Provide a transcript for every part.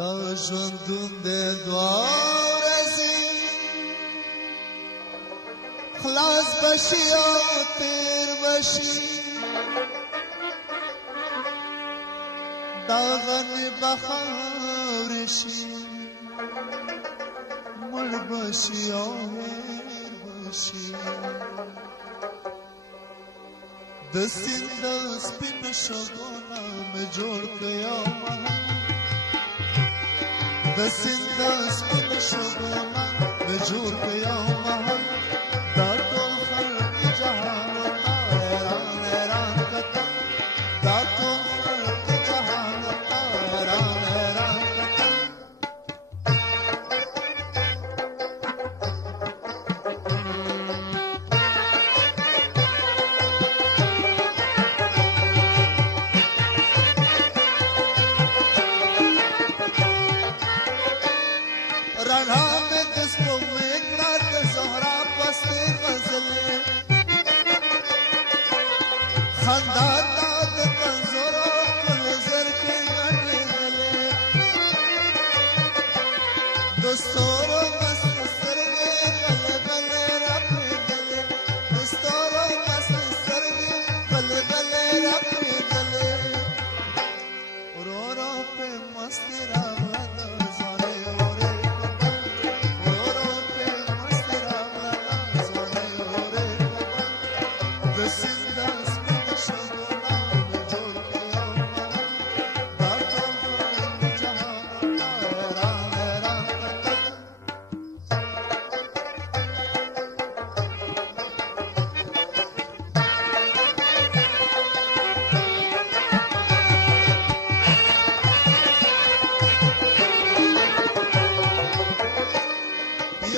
دا ژوندون دی دوه ورځې خلاص بشي او تیر بشي دا غني بخاورې شي مړ بشي او هېر بشي د سیند د سپین شګونه مې جوړ کړیا د سیند د سپین شګونه مې جوړ کړیا دا ټول خلق جهان ته حیران حیران کته دا ټول خلق جهان ته حیران حیران کته رڼا مې د سپوږمۍ کړه د زهرا پسې غزلې خندا تا د تنظرو خپل زر کې غټېدلې د ستورو مست سترګې غلې غلې راپرېدلې د ستورو مست سترګې غلې غلې راپرېدلې ورو ورو پې مستي راغله د ځوانۍ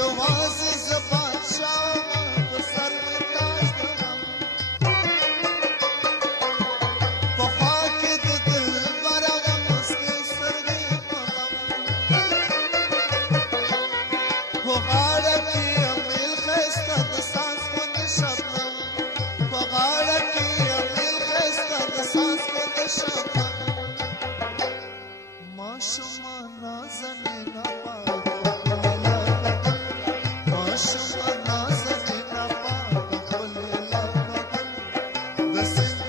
یوازې زه بادشاه په سر مې تاج درم په خوا کې د دلبر هغه مستې سترګې په غم په غاړه کې امیل ښایسته د ساز غوندې شبنم په غاړه کې امیل ښایسته د ساز غوندې شبنم ماشومه نازنینه This is